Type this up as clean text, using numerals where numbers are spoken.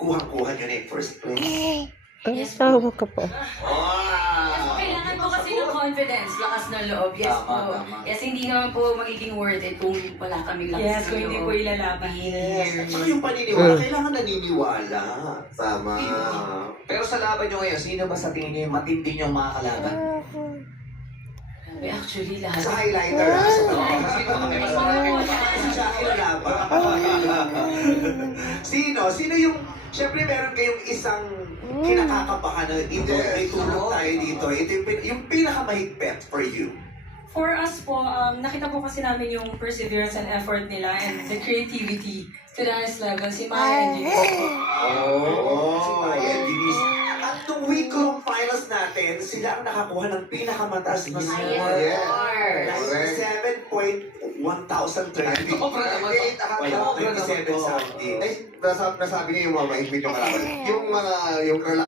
kuha-kuha nyo na yung first place? Yes, tawa ka pa. Kailangan po kasi ng confidence, lakas ng loob. Yes Tama, po. tama. Yes, hindi naman po magiging worth it kung wala kaming lakas Yes, ng kung hindi loob. po ilalaban. Yes. At saka yung paniniwala, kailangan naniniwala. Tama. Pero sa laban nyo ngayon, sino ba sa tingin nyo yung matindi nyo mga kalaban? Actually, lahat. Sa highlighter, sa talaga. Sino kami mas si Jackie lalaban? Sino yung, syempre meron kayong isang kinakakabahan na ito, may tulong tayo dito. Ito yung pinakamahigpit for you. For us po, nakita po kasi namin yung perseverance and effort nila and the creativity to the highest level. Si Maya and Jimmy. Si Maya and Denise. At nung week-long finals natin, sila ang nakakuha ng pinakamataas na score. Yes. Like 7,130. Sobra naman. 27 something. Ay, nasabi niya yung mga mahigpit yung kalaban. Yung mga, yung